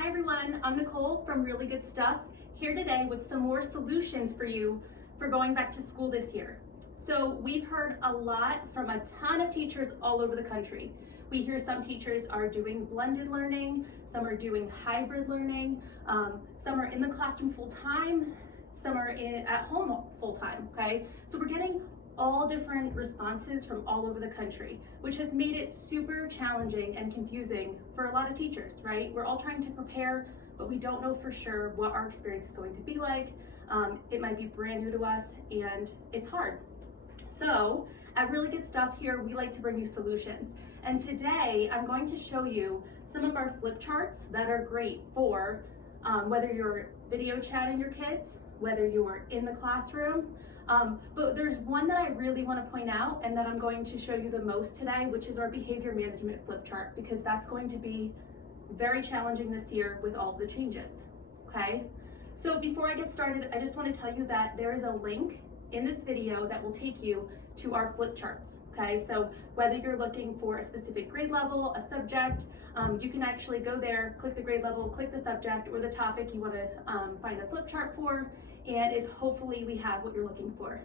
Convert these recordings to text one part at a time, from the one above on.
Hi everyone, I'm Nicole from Really Good Stuff, here today with some more solutions for you for going back to school this year. So we've heard a lot from a ton of teachers all over the country. We hear some teachers are doing blended learning, some are doing hybrid learning, some are in the classroom full time, some are at home full time, okay? So we're getting all different responses from all over the country, which has made it super challenging and confusing for a lot of teachers, right? We're all trying to prepare, but we don't know for sure what our experience is going to be like. It might be brand new to us and it's hard. So at Really Good Stuff here, we like to bring you solutions. And today I'm going to show you some of our flip charts that are great for whether you're video chatting your kids, whether you're in the classroom, but there's one that I really want to point out and that I'm going to show you the most today, which is our behavior management flip chart, because that's going to be very challenging this year with all the changes, okay? So before I get started, I just want to tell you that there is a link in this video that will take you to our flip charts, okay? So whether you're looking for a specific grade level, a subject, you can actually go there, click the grade level, click the subject or the topic you want to find a flip chart for, and hopefully we have what you're looking for,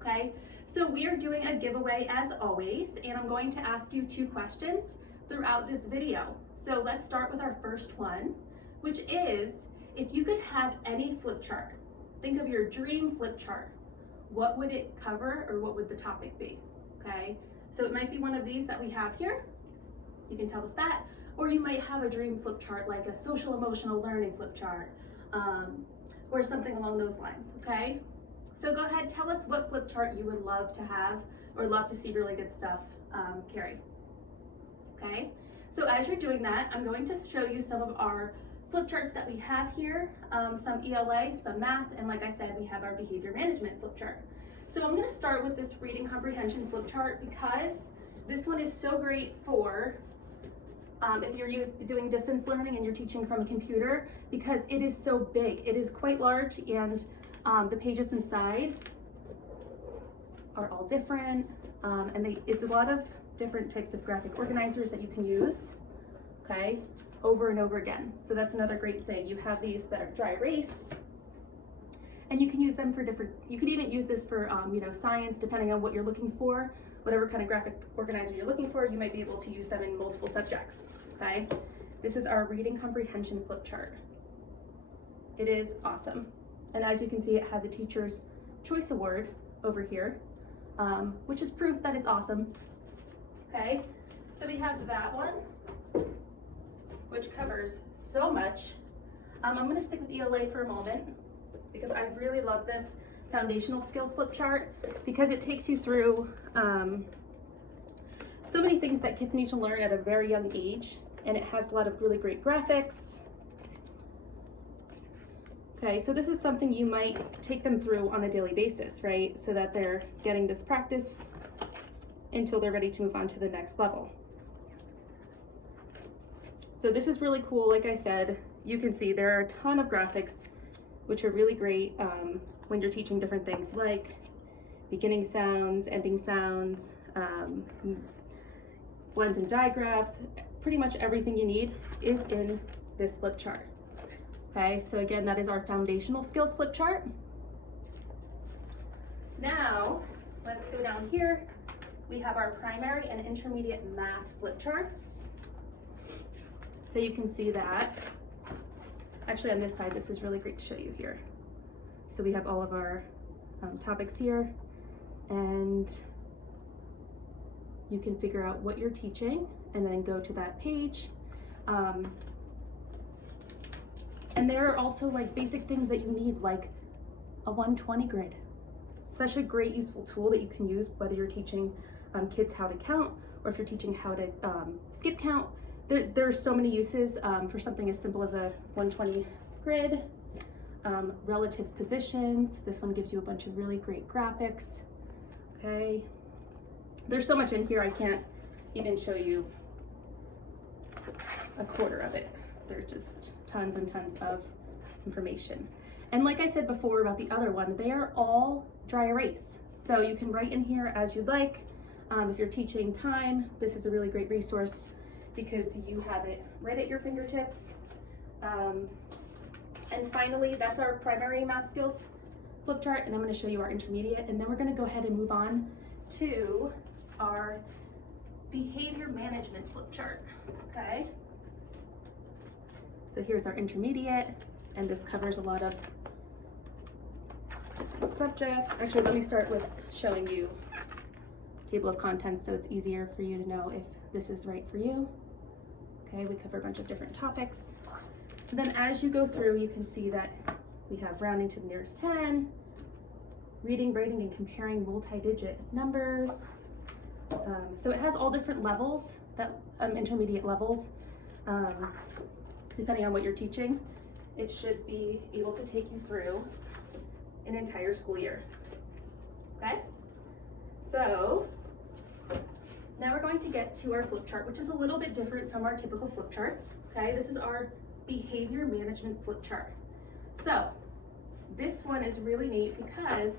okay? So we are doing a giveaway as always, and I'm going to ask you 2 questions throughout this video. So let's start with our first one, which is, if you could have any flip chart, think of your dream flip chart, what would it cover or what would the topic be, okay? So it might be one of these that we have here. You can tell us that, or you might have a dream flip chart like a social emotional learning flip chart, or something along those lines, okay? So go ahead, tell us what flip chart you would love to have or love to see Really Good Stuff carry, okay? So as you're doing that, I'm going to show you some of our flip charts that we have here, some ELA, some math, and like I said, we have our behavior management flip chart. So I'm gonna start with this reading comprehension flip chart because this one is so great for if you're doing distance learning and you're teaching from a computer, because it is so big. It is quite large, and the pages inside are all different, and it's a lot of different types of graphic organizers that you can use, okay, over and over again. So that's another great thing. You have these that are dry erase, and you can use them for different, you could even use this for science, depending on what you're looking for. Whatever kind of graphic organizer you're looking for, you might be able to use them in multiple subjects, okay? This is our reading comprehension flip chart. It is awesome. And as you can see, it has a Teacher's Choice Award over here, which is proof that it's awesome, okay? So we have that one, which covers so much. I'm gonna stick with ELA for a moment because I really love this foundational skills flip chart because it takes you through so many things that kids need to learn at a very young age, and it has a lot of really great graphics. Okay, so this is something you might take them through on a daily basis, right? So that they're getting this practice until they're ready to move on to the next level. So this is really cool. Like I said, you can see there are a ton of graphics which are really great when you're teaching different things like beginning sounds, ending sounds, blends and digraphs. Pretty much everything you need is in this flip chart. Okay, so again, that is our foundational skills flip chart. Now, let's go down here. We have our primary and intermediate math flip charts. So you can see that. Actually, on this side, this is really great to show you here. So we have all of our topics here, and you can figure out what you're teaching and then go to that page. And there are also like basic things that you need, like a 120 grid. Such a great useful tool that you can use whether you're teaching kids how to count or if you're teaching how to skip count. There's so many uses for something as simple as a 120 grid. Relative positions. This one gives you a bunch of really great graphics. Okay. There's so much in here, I can't even show you a quarter of it. There's just tons and tons of information. And like I said before about the other one, they are all dry erase. So you can write in here as you'd like. If you're teaching time, this is a really great resource because you have it right at your fingertips. And finally, that's our primary math skills flip chart, and I'm going to show you our intermediate, and then we're going to go ahead and move on to our behavior management flip chart. Okay, so here's our intermediate, and this covers a lot of subjects. Actually, let me start with showing you table of contents so it's easier for you to know if this is right for you. Okay, we cover a bunch of different topics. And then as you go through, you can see that we have rounding to the nearest 10, reading, writing, and comparing multi-digit numbers. So it has all different levels, that intermediate levels, depending on what you're teaching. It should be able to take you through an entire school year. Okay? So now we're going to get to our flip chart, which is a little bit different from our typical flip charts. Okay, this is our behavior management flip chart. So this one is really neat because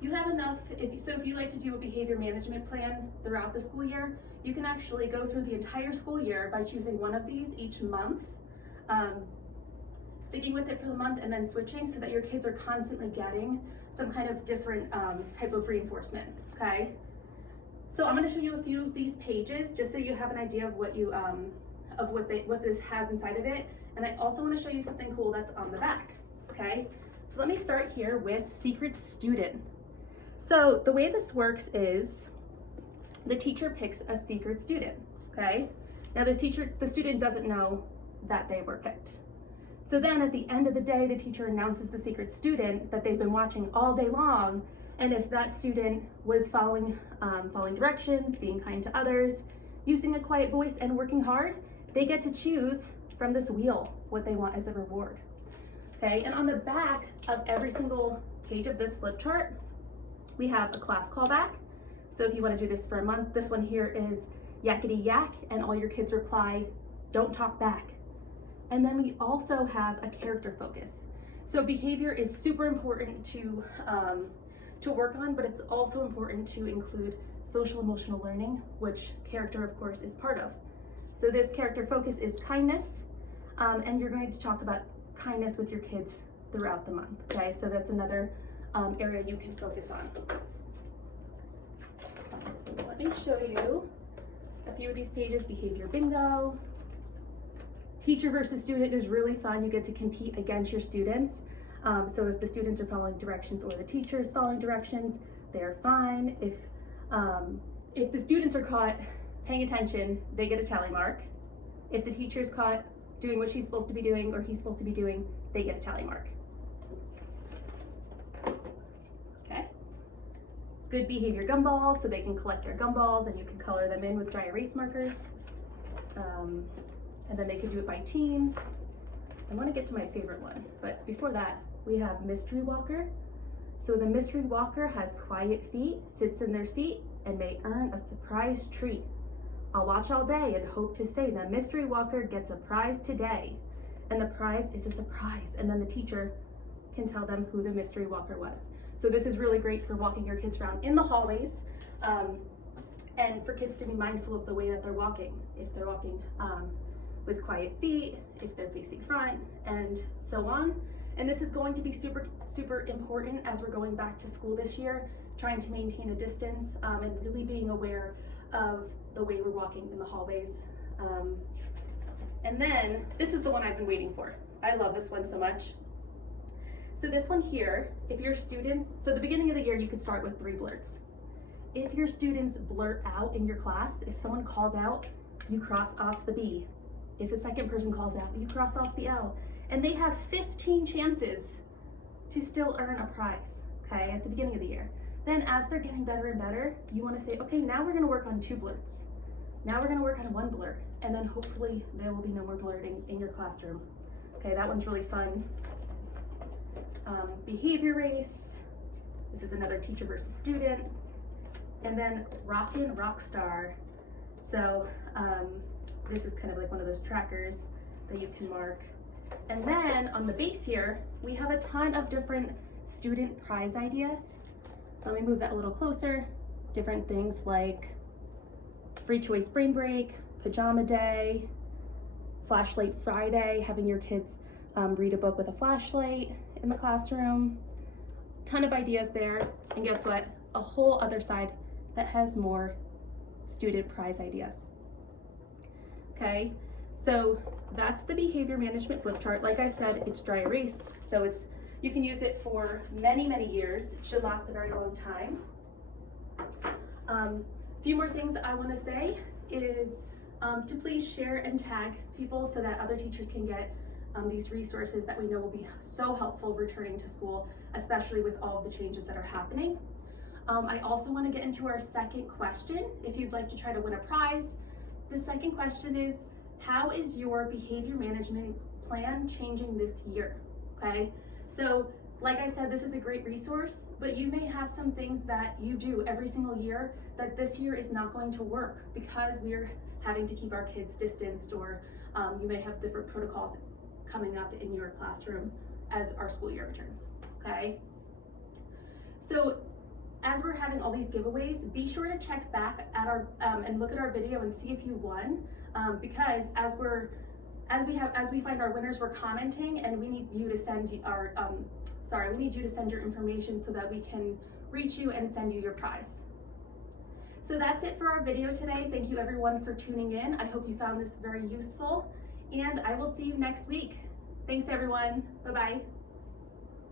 you have enough, if you like to do a behavior management plan throughout the school year, you can actually go through the entire school year by choosing one of these each month, sticking with it for the month and then switching so that your kids are constantly getting some kind of different type of reinforcement, okay? So I'm going to show you a few of these pages just so you have an idea of what you what this has inside of it, and I also want to show you something cool that's on the back. Okay, so let me start here with secret student. So the way this works is the teacher picks a secret student. Okay, now the student doesn't know that they were picked. So then at the end of the day, the teacher announces the secret student that they've been watching all day long, and if that student was following directions, being kind to others, using a quiet voice, and working hard, they get to choose from this wheel what they want as a reward. Okay, and on the back of every single page of this flip chart, we have a class callback. So if you want to do this for a month, this one here is yakety yak, and all your kids reply, don't talk back. And then we also have a character focus. So behavior is super important to work on, but it's also important to include social emotional learning, which character of course is part of. So this character focus is kindness, and you're going to talk about kindness with your kids throughout the month, okay? So that's another area you can focus on. Let me show you a few of these pages. Behavior bingo. Teacher versus student is really fun. You get to compete against your students. So if the students are following directions or the teacher is following directions, they're fine. If the students are caught paying attention, they get a tally mark. If the teacher is caught doing what she's supposed to be doing or he's supposed to be doing, they get a tally mark. Okay. Good behavior gumballs, so they can collect their gumballs and you can color them in with dry erase markers. And then they can do it by teams. I want to get to my favorite one, but before that, we have mystery walker. So the mystery walker has quiet feet, sits in their seat, and may earn a surprise treat. I'll watch all day and hope to say the mystery walker gets a prize today. And the prize is a surprise, and then the teacher can tell them who the mystery walker was. So this is really great for walking your kids around in the hallways, and for kids to be mindful of the way that they're walking. If they're walking with quiet feet, if they're facing front, and so on. And this is going to be super, super important as we're going back to school this year, trying to maintain a distance and really being aware of the way we're walking in the hallways. And then, this is the one I've been waiting for. I love this one so much. So this one here, if your students, so the beginning of the year you could start with 3 blurts. If your students blurt out in your class, if someone calls out, you cross off the B. If a second person calls out, you cross off the L. And they have 15 chances to still earn a prize, okay, at the beginning of the year. Then as they're getting better and better, you wanna say, okay, now we're gonna work on 2 blurts. Now we're gonna work on 1 blurt, and then hopefully there will be no more blurting in your classroom. Okay, that one's really fun. Behavior race. This is another teacher versus student. And then Rockin' Rockstar. So this is kind of like one of those trackers that you can mark. And then on the base here, we have a ton of different student prize ideas. So let me move that a little closer. Different things like free choice brain break, pajama day, Flashlight Friday, having your kids read a book with a flashlight in the classroom. Ton of ideas there. And guess what? A whole other side that has more student prize ideas. Okay, so that's the behavior management flip chart. Like I said, it's dry erase, so you can use it for many, many years. It should last a very long time. A few more things I want to say is to please share and tag people so that other teachers can get these resources that we know will be so helpful returning to school, especially with all of the changes that are happening. I also want to get into our second question. If you'd like to try to win a prize, the second question is, how is your behavior management plan changing this year? Okay, so like I said, this is a great resource, but you may have some things that you do every single year that this year is not going to work because we're having to keep our kids distanced, or you may have different protocols coming up in your classroom as our school year returns, okay? So as we're having all these giveaways, be sure to check back at our and look at our video and see if you won, because as we find our winners, we're commenting, and we need you to send your information so that we can reach you and send you your prize. So that's it for our video today. Thank you everyone for tuning in. I hope you found this very useful, and I will see you next week. Thanks everyone. Bye-bye.